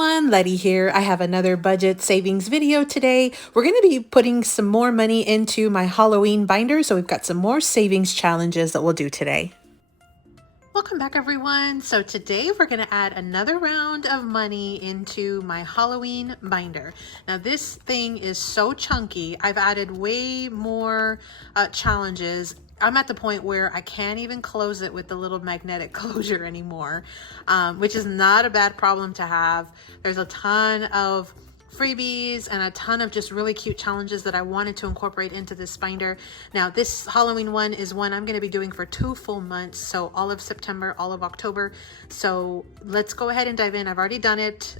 everyone, Letty here. I have another budget savings video today. We're going to be putting some more money into my Halloween binder, so we've got some more savings challenges that we'll do today. Welcome back everyone. So today we're going to add another round of money into my Halloween binder. Now this thing is so chunky. I've added way more challenges. I'm at the point where I can't even close it with the little magnetic closure anymore, which is not a bad problem to have. There's a ton of freebies and a ton of just really cute challenges that I wanted to incorporate into this binder. Now this Halloween one is one I'm going to be doing for 2 full months, so all of September, all of October. So let's go ahead and dive in. I've already done it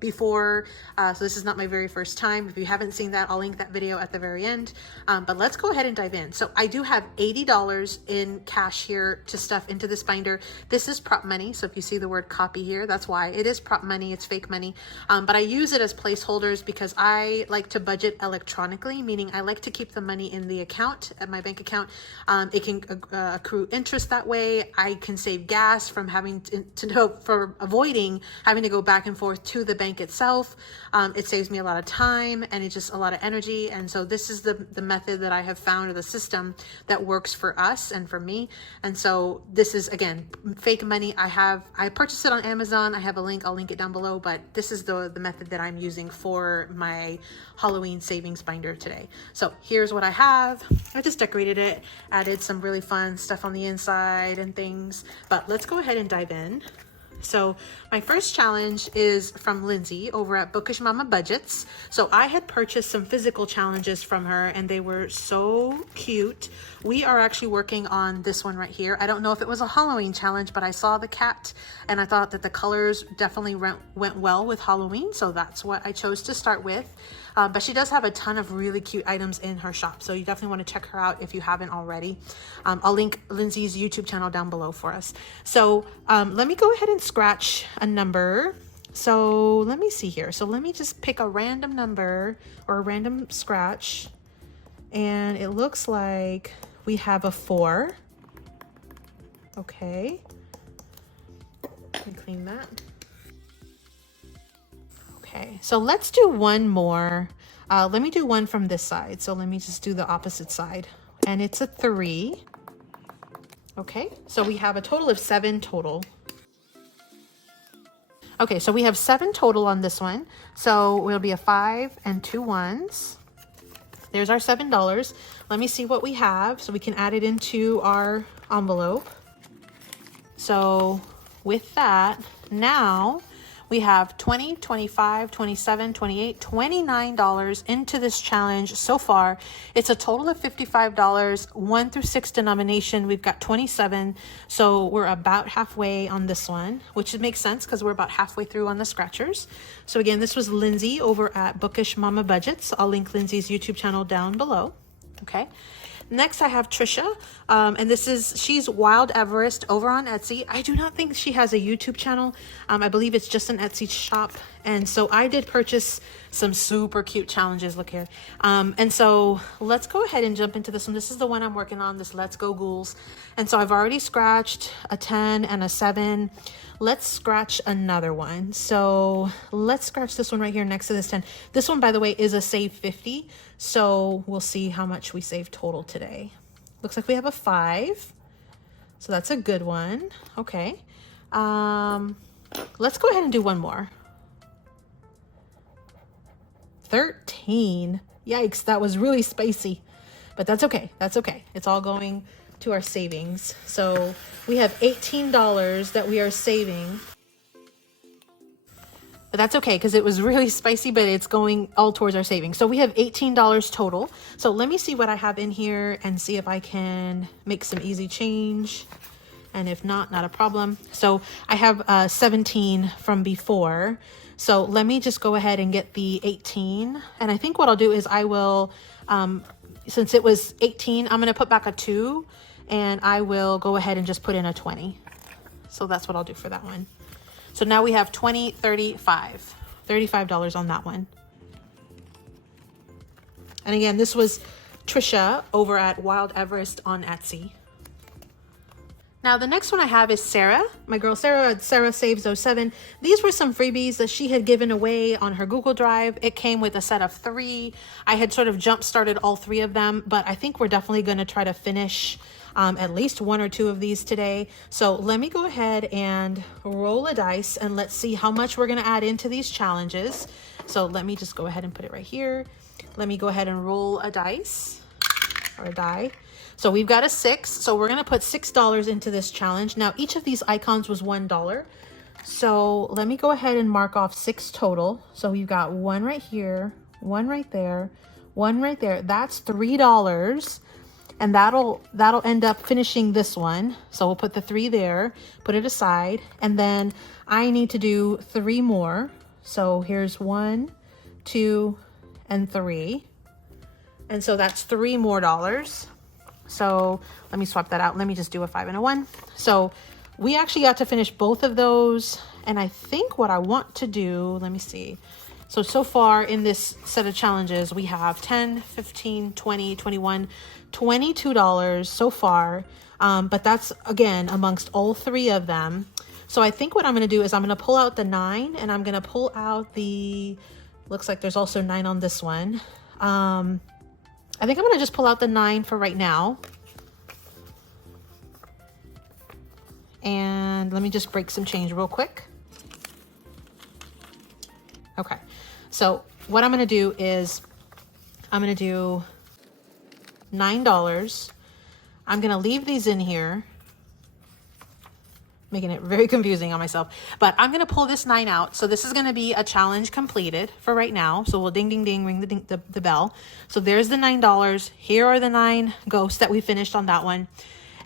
before, so this is not my very first time. If you haven't seen that, I'll link that video at the very end, but let's go ahead and dive in. So I do have $80 in cash here to stuff into this binder. This is prop money, so if you see the word copy here, that's why. It is prop money, it's fake money, but I use it as placeholders because I like to budget electronically, meaning I like to keep the money in the account, at my bank account. It can accrue interest that way. I can save gas from having for avoiding having to go back and forth to the bank itself. It saves me a lot of time and it's just a lot of energy. And so this is the method that I have found, or the system that works for us and for me. And so this is, again, fake money. I purchased it on Amazon. I have a link. I'll link it down below, but this is the method that I'm using for my Halloween savings binder today. So here's what I have. I just decorated it, added some really fun stuff on the inside and things, but let's go ahead and dive in. So my first challenge is from Lindsay over at Bookish Budgets. So I had purchased some physical challenges from her and they were so cute. We are actually working on this one right here. I don't know if it was a Halloween challenge, but I saw the cat and I thought that the colors definitely went well with Halloween. So that's what I chose to start with. But she does have a ton of really cute items in her shop, so you definitely want to check her out if you haven't already. I'll link Lindsay's YouTube channel down below for us. So let me go ahead and scratch a number. So let me see here. So let me just pick a random number or a random scratch. And it looks like we have a 4. Okay. Let me clean that. Okay, so let's do one more. Let me do one from this side. So let me just do the opposite side. And it's a 3. Okay, so we have a total of 7 total. Okay, so we have 7 total on this one. So it'll be a 5 and 2 1s. There's our $7. Let me see what we have so we can add it into our envelope. So with that, now we have $20, $25, $27, $28, $29 into this challenge so far. It's a total of $55, 1 through 6 denomination. We've got 27. So we're about halfway on this one, which makes sense because we're about halfway through on the scratchers. So again, this was Lindsay over at Bookish Budgets. I'll link Lindsay's YouTube channel down below. Okay. Next, I have Trisha, and she's Wild Everest over on Etsy. I do not think she has a YouTube channel. I believe it's just an Etsy shop. And so I did purchase some super cute challenges. Look here. And so let's go ahead and jump into this one. This is the one I'm working on, this Let's Go Ghouls. And so I've already scratched a 10 and a 7. Let's scratch another one. So let's scratch this one right here next to this 10. This one, by the way, is a save 50. So we'll see how much we save total today. Looks like we have a 5. So that's a good one. Okay. Let's go ahead and do one more. 13. Yikes, that was really spicy. But that's okay. That's okay. It's all going to our savings. So we have $18 that we are saving. But that's okay because it was really spicy, but it's going all towards our savings. So we have $18 total. So let me see what I have in here and see if I can make some easy change. And if not, not a problem. So I have 17 from before. So let me just go ahead and get the 18. And I think what I'll do is I will, since it was 18, I'm going to put back a 2 and I will go ahead and just put in a 20. So that's what I'll do for that one. So now we have 20, 35, $35 on that one. And again, this was Trisha over at Wild Everest on Etsy. Now the next one I have is Sarah, my girl Sarah at SarahSaves07. These were some freebies that she had given away on her Google Drive. It came with a set of 3. I had sort of jump started all 3 of them, but I think we're definitely going to try to finish at least 1 or 2 of these today. So let me go ahead and roll a dice and let's see how much we're going to add into these challenges. So let me just go ahead and put it right here. Let me go ahead and roll a dice or a die. So we've got a 6, so we're going to put $6 into this challenge. Now, each of these icons was $1. So let me go ahead and mark off 6 total. So we've got 1 right here, 1 right there, 1 right there. That's $3. And that'll end up finishing this one. So we'll put the 3 there, put it aside. And then I need to do 3 more. So here's 1, 2, and 3. And so that's $3 more. So let me swap that out. Let me just do a 5 and a 1. So we actually got to finish both of those. And I think what I want to do, let me see. So far in this set of challenges, we have 10, 15, 20, 21, $22 so far. But that's, again, amongst all 3 of them. So I think what I'm going to do is I'm going to pull out the 9 and I'm going to pull out the, looks like there's also 9 on this one. I think I'm going to just pull out the 9 for right now. And let me just break some change real quick. Okay. So what I'm going to do is I'm going to do $9. I'm going to leave these in here, making it very confusing on myself, but I'm going to pull this 9 out. So this is going to be a challenge completed for right now. So we'll ding, ding, ding, ring the bell. So there's the $9. Here are the 9 ghosts that we finished on that one.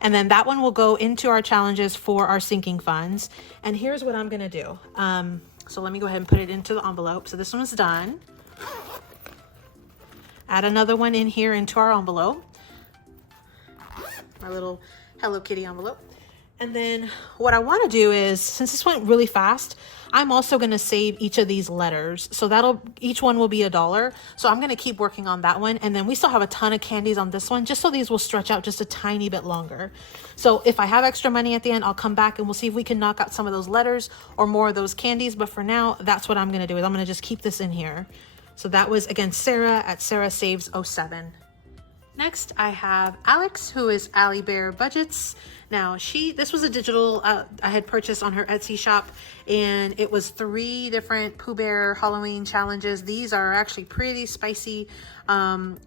And then that one will go into our challenges for our sinking funds. And here's what I'm going to do. So let me go ahead and put it into the envelope. So this one's done. Add another one in here into our envelope. Our little Hello Kitty envelope. And then what I want to do is, since this went really fast, I'm also going to save each of these letters. So each one will be $1. So I'm going to keep working on that one. And then we still have a ton of candies on this one, just so these will stretch out just a tiny bit longer. So if I have extra money at the end, I'll come back and we'll see if we can knock out some of those letters or more of those candies. But for now, that's what I'm going to do, is I'm going to just keep this in here. So that was, again, Sarah at SarahSaves07. Next, I have Alex, who is Alibear Budgets. Now, this was a digital I had purchased on her Etsy shop, and it was 3 different Pooh Bear Halloween challenges. These are actually pretty spicy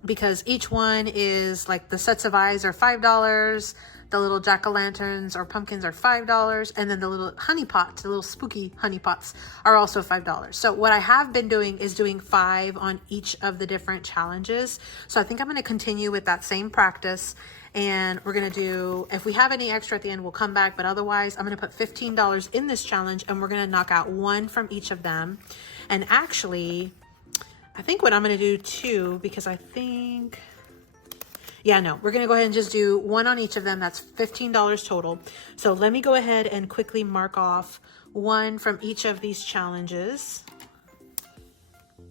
because each one is like the sets of eyes are $5. The little jack-o'-lanterns or pumpkins are $5. And then the little honey pots, the little spooky honey pots are also $5. So what I have been doing is doing 5 on each of the different challenges. So I think I'm going to continue with that same practice. And we're going to do, if we have any extra at the end, we'll come back. But otherwise, I'm going to put $15 in this challenge and we're going to knock out 1 from each of them. And actually, I think what I'm going to do too, because I think... Yeah, no, we're going to go ahead and just do 1 on each of them. That's $15 total. So let me go ahead and quickly mark off 1 from each of these challenges.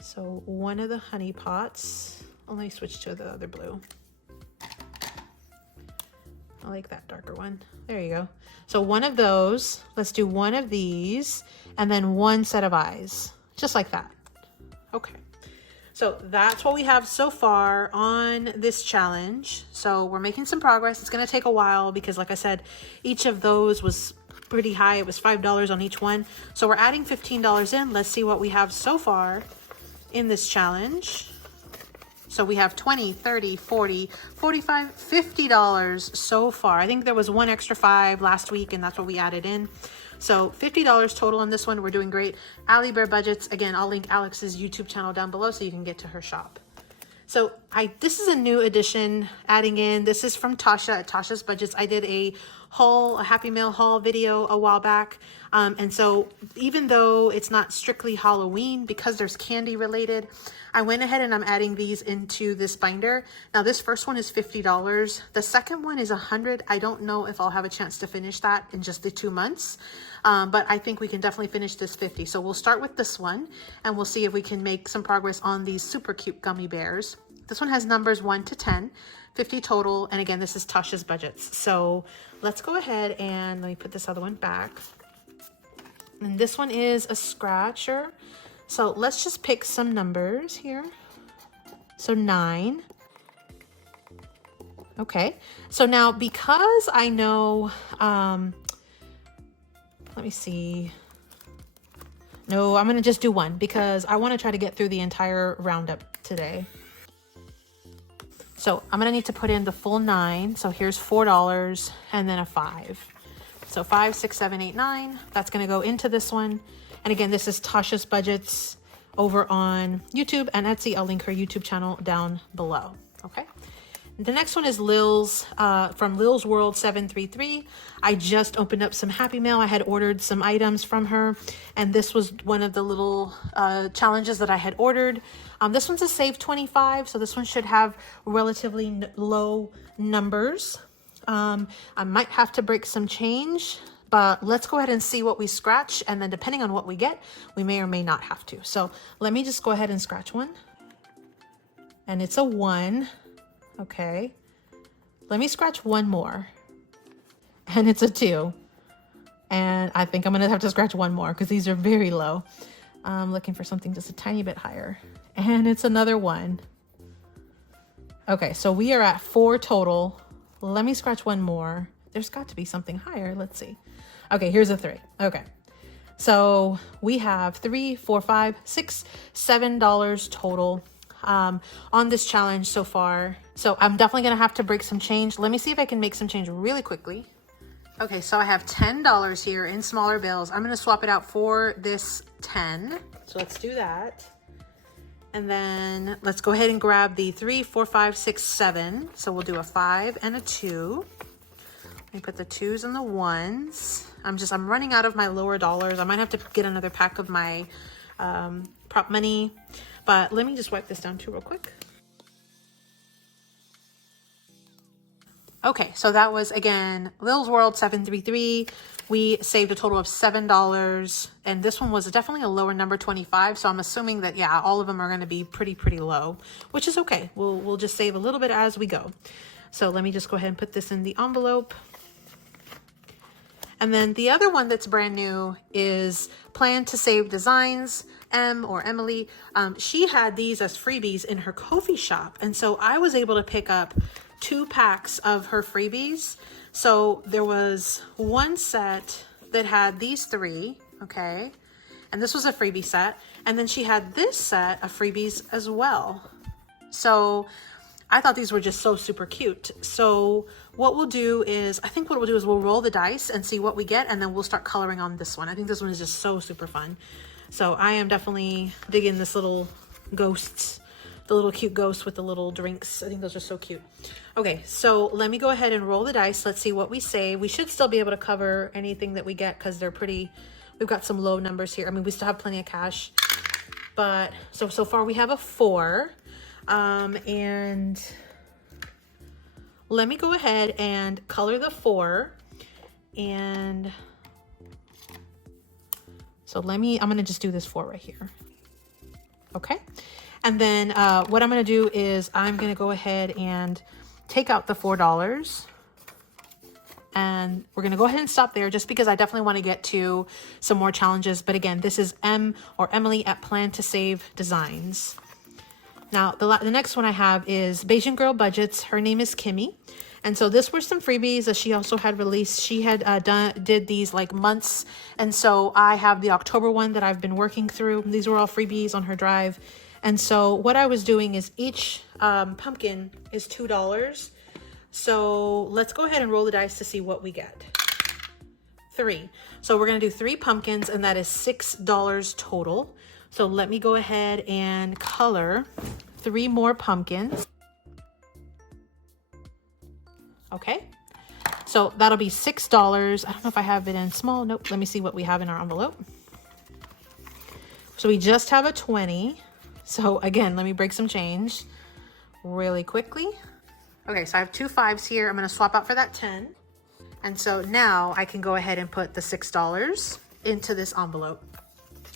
So 1 of the honey pots. Let me switch to the other blue. I like that darker one. There you go. So 1 of those. Let's do 1 of these and then 1 set of eyes. Just like that. Okay. So that's what we have so far on this challenge. So we're making some progress. It's going to take a while because, like I said, each of those was pretty high. It was $5 on each one. So we're adding $15 in. Let's see what we have so far in this challenge. So we have $20, $30, $40, $45, $50 so far. I think there was 1 extra 5 last week, and that's what we added in. So $50 total on this one. We're doing great. Alibear Budgets. Again, I'll link Alex's YouTube channel down below so you can get to her shop. So this is a new addition adding in. This is from Tasha at Tasha's Budgets. I did a Happy Mail haul video a while back. And so even though it's not strictly Halloween, because there's candy related, I went ahead and I'm adding these into this binder. Now this first one is $50. The second one is $100. I don't know if I'll have a chance to finish that in just the 2 months. But I think we can definitely finish this 50. So we'll start with this one and we'll see if we can make some progress on these super cute gummy bears. This one has numbers 1 to 10. $50 total. And again, this is Tasha's Budgets. So let's go ahead and let me put this other one back. And this one is a scratcher. So let's just pick some numbers here. So 9. Okay. So now because I know, let me see. No, I'm going to just do 1 because I want to try to get through the entire roundup today. So I'm going to need to put in the full 9. So here's $4 and then a 5. So 5, 6, 7, 8, 9. That's going to go into this one. And again, this is Tasha's Budgets over on YouTube and Etsy. I'll link her YouTube channel down below. Okay. The next one is Lil's from LilzWorld733. I just opened up some Happy Mail. I had ordered some items from her, and this was one of the little challenges that I had ordered. This one's a save 25, so this one should have relatively low numbers. I might have to break some change, but let's go ahead and see what we scratch, and then depending on what we get, we may or may not have to. So let me just go ahead and scratch one, and it's a 1. Okay, let me scratch one more, and it's a 2, and I think I'm gonna have to scratch one more because these are very low. I'm looking for something just a tiny bit higher, and it's another 1. Okay, so we are at 4 total. Let me scratch one more. There's got to be something higher. Let's see. Okay, here's a 3. Okay, so we have $3, $4, $5, $6, $7 total on this challenge so far. So I'm definitely gonna have to break some change. Let me see if I can make some change really quickly. Okay, so I have $10 here in smaller bills. I'm gonna swap it out for this 10. So let's do that. And then let's go ahead and grab the 3, 4, 5, 6, 7. So we'll do a 5 and a 2. Let me put the 2s and the 1s. I'm running out of my lower dollars. I might have to get another pack of my prop money. But let me just wipe this down too real quick. Okay, so that was, again, LilzWorld733. We saved a total of $7. And this one was definitely a lower number, 25. So I'm assuming that, yeah, all of them are going to be pretty low, which is okay. We'll just save a little bit as we go. So let me just go ahead and put this in the envelope. And then the other one that's brand new is Plan2SaveDesigns, Emily. She had these as freebies in her Ko-fi shop. And so I was able to pick up 2 packs of her freebies. So there was one set that had these 3, okay? And this was a freebie set. And then she had this set of freebies as well. So I thought these were just so super cute. So what we'll do is, I think what we'll do is we'll roll the dice and see what we get, and then we'll start coloring on this one. I think this one is just so super fun. So I am definitely digging this little ghosts, the little cute ghosts with the little drinks. I think those are so cute. Okay, so let me go ahead and roll the dice. Let's see what we save. We should still be able to cover anything that we get because they're pretty, we've got some low numbers here. I mean, we still have plenty of cash, but so far we have a 4. And let me go ahead and color the 4. And so I'm going to just do this 4 right here. Okay. And then, what I'm going to do is I'm going to go ahead and take out the $4, and we're going to go ahead and stop there just because I definitely want to get to some more challenges. But again, this is Emily at Plan2SaveDesigns. Now, the next one I have is Bajan Girl Budgets. Her name is Kimmy. And so this were some freebies that she also had released. She had did these like months. And so I have the October one that I've been working through. These were all freebies on her drive. And so what I was doing is each pumpkin is $2. So let's go ahead and roll the dice to see what we get. 3. So we're going to do 3 pumpkins, and that is $6 total. So let me go ahead and color 3 more pumpkins. Okay, so that'll be $6. I don't know if I have it in small. Nope. Let me see what we have in our envelope. So we just have a 20. So again, let me break some change really quickly. Okay, so I have 2 5s here. I'm going to swap out for that 10. And so now I can go ahead and put the $6 into this envelope.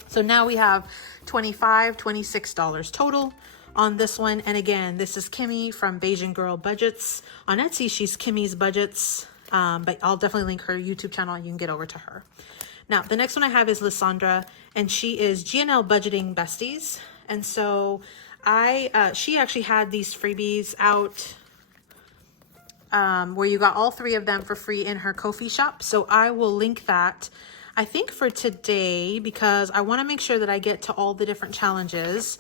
So now we have $25, $26 total. on this one. And again, this is Kimmy from Bajan Girl Budgets. On Etsy, she's Kimmy's Budgets, but I'll definitely link her YouTube channel and you can get over to her. Now, the next one I have is Lysandra, and she is G&L Budgeting Besties. And so she actually had these freebies out where you got all 3 of them for free in her Ko-fi shop. So I will link that, I think, for today, because I want to make sure that I get to all the different challenges.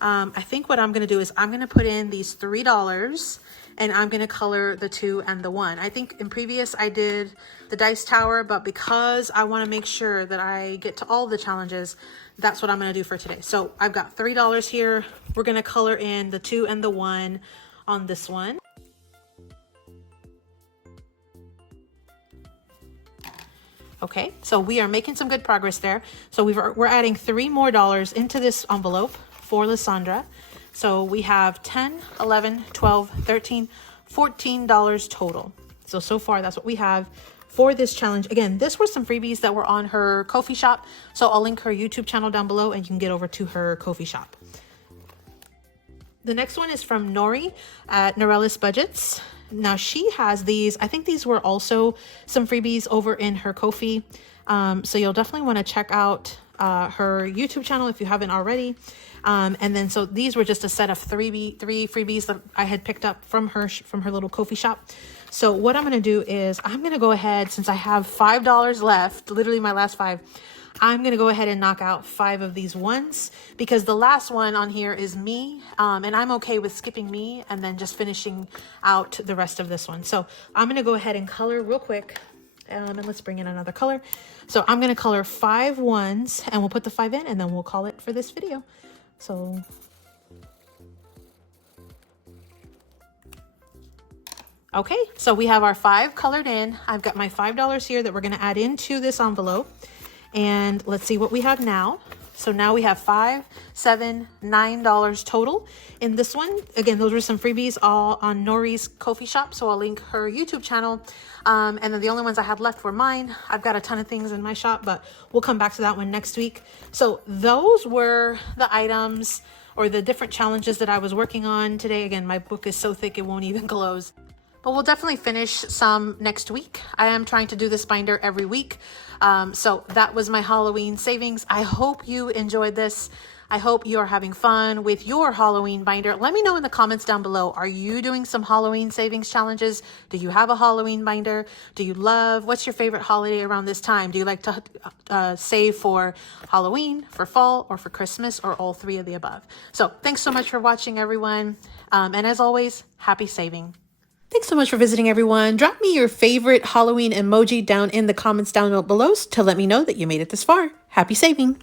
I think what I'm going to do is I'm going to put in these $3 and I'm going to color the 2 and the 1. I think in previous I did the dice tower, but because I want to make sure that I get to all the challenges, that's what I'm going to do for today. So I've got $3 here. We're going to color in the 2 and the 1 on this one. Okay, so we are making some good progress there. So we're adding $3 more into this envelope for Lysandra. So we have $10, $11, $12, $13, $14 total. So far that's what we have for this challenge. Again, this were some freebies that were on her Ko-fi shop. So I'll link her YouTube channel down below and you can get over to her Ko-fi shop. The next one is from Nori at NorelisBudgets. Now she has these, I think these were also some freebies over in her Ko-fi. So you'll definitely want to check out her YouTube channel if you haven't already. And then so these were just a set of three freebies that I had picked up from her little Ko-fi shop. So what I'm going to do is I'm going to go ahead, since I have $5 left, literally my last 5, I'm going to go ahead and knock out 5 of these ones, because the last one on here is me. And I'm okay with skipping me and then just finishing out the rest of this one. So I'm going to go ahead and color real quick. And let's bring in another color. So I'm going to color 5 ones and we'll put the 5 in and then we'll call it for this video. So okay, so we have our 5 colored in. I've got my $5 here that we're going to add into this envelope. And let's see what we have now. So now we have $5, $7, $9 total in this one. Again, those were some freebies all on Nori's Ko-fi shop. So I'll link her YouTube channel. And then the only ones I had left were mine. I've got a ton of things in my shop, but we'll come back to that one next week. So those were the items or the different challenges that I was working on today. Again, my book is so thick it won't even close. But we'll definitely finish some next week. I am trying to do this binder every week. So that was my Halloween savings. I hope you enjoyed this. I hope you are having fun with your Halloween binder. Let me know in the comments down below. Are you doing some Halloween savings challenges? Do you have a Halloween binder? Do you love, what's your favorite holiday around this time? Do you like to save for Halloween, for fall, or for Christmas, or all 3 of the above? So thanks so much for watching, everyone. And as always, happy saving. Thanks so much for visiting, everyone. Drop me your favorite Halloween emoji down in the comments down below to let me know that you made it this far. Happy saving.